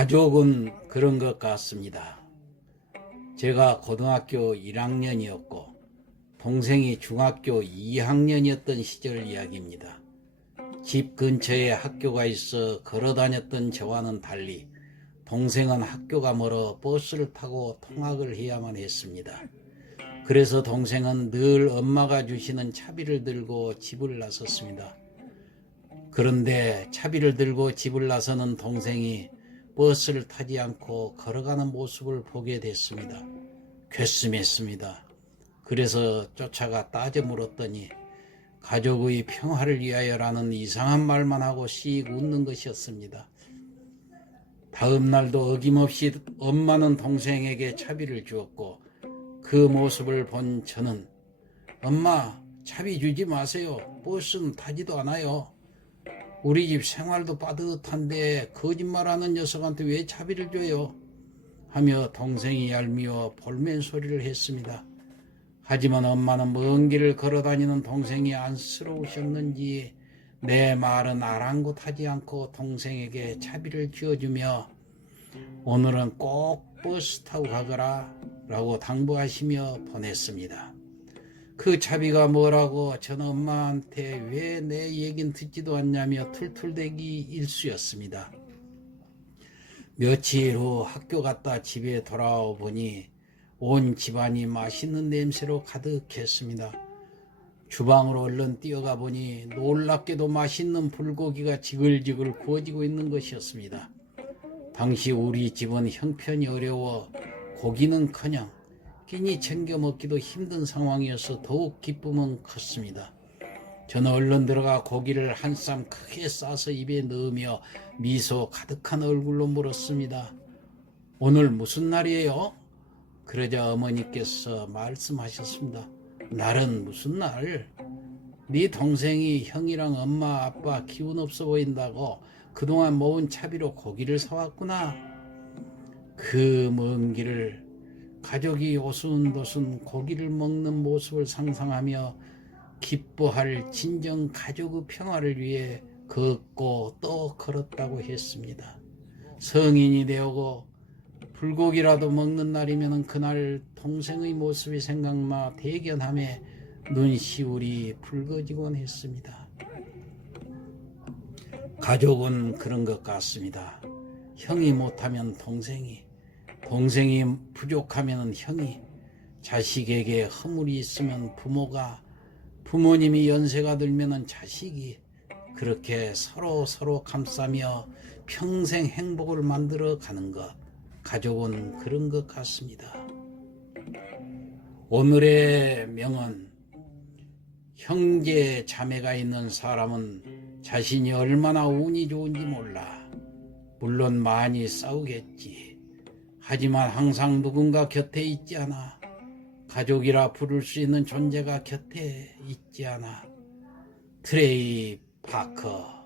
가족은 그런 것 같습니다. 제가 고등학교 1학년이었고 동생이 중학교 2학년이었던 시절 이야기입니다. 집 근처에 학교가 있어 걸어 다녔던 저와는 달리 동생은 학교가 멀어 버스를 타고 통학을 해야만 했습니다. 그래서 동생은 늘 엄마가 주시는 차비를 들고 집을 나섰습니다. 그런데 차비를 들고 집을 나서는 동생이 버스를 타지 않고 걸어가는 모습을 보게 됐습니다. 괘씸했습니다. 그래서 쫓아가 따져 물었더니 가족의 평화를 위하여라는 이상한 말만 하고 씩 웃는 것이었습니다. 다음 날도 어김없이 엄마는 동생에게 차비를 주었고 그 모습을 본 저는 엄마 차비 주지 마세요. 버스는 타지도 않아요. 우리 집 생활도 빠듯한데 거짓말하는 녀석한테 왜 차비를 줘요? 하며 동생이 얄미워 볼멘 소리를 했습니다. 하지만 엄마는 먼 길을 걸어 다니는 동생이 안쓰러우셨는지 내 말은 아랑곳하지 않고 동생에게 차비를 쥐어주며 오늘은 꼭 버스 타고 가거라 라고 당부하시며 보냈습니다. 그 차비가 뭐라고 전 엄마한테 왜 내 얘긴 듣지도 않냐며 툴툴대기 일수였습니다. 며칠 후 학교 갔다 집에 돌아와 보니 온 집안이 맛있는 냄새로 가득했습니다. 주방으로 얼른 뛰어가 보니 놀랍게도 맛있는 불고기가 지글지글 구워지고 있는 것이었습니다. 당시 우리 집은 형편이 어려워 고기는커녕 끼니 챙겨 먹기도 힘든 상황이어서 더욱 기쁨은 컸습니다. 저는 얼른 들어가 고기를 한 쌈 크게 싸서 입에 넣으며 미소 가득한 얼굴로 물었습니다. 오늘 무슨 날이에요? 그러자 어머니께서 말씀하셨습니다. 날은 무슨 날? 네 동생이 형이랑 엄마 아빠 기운 없어 보인다고 그동안 모은 차비로 고기를 사왔구나. 그 먼 길을 가족이 오순도순 고기를 먹는 모습을 상상하며 기뻐할 진정 가족의 평화를 위해 걷고 또 걸었다고 했습니다. 성인이 되고 불고기라도 먹는 날이면 그날 동생의 모습이 생각나 대견함에 눈시울이 붉어지곤 했습니다. 가족은 그런 것 같습니다. 형이 못하면 동생이, 동생이 부족하면 형이, 자식에게 허물이 있으면 부모가, 부모님이 연세가 들면 자식이, 그렇게 서로 서로 감싸며 평생 행복을 만들어 가는 것. 가족은 그런 것 같습니다. 오늘의 명언. 형제 자매가 있는 사람은 자신이 얼마나 운이 좋은지 몰라. 물론 많이 싸우겠지. 하지만 항상 누군가 곁에 있지 않아. 가족이라 부를 수 있는 존재가 곁에 있지 않아. 트레이 파커.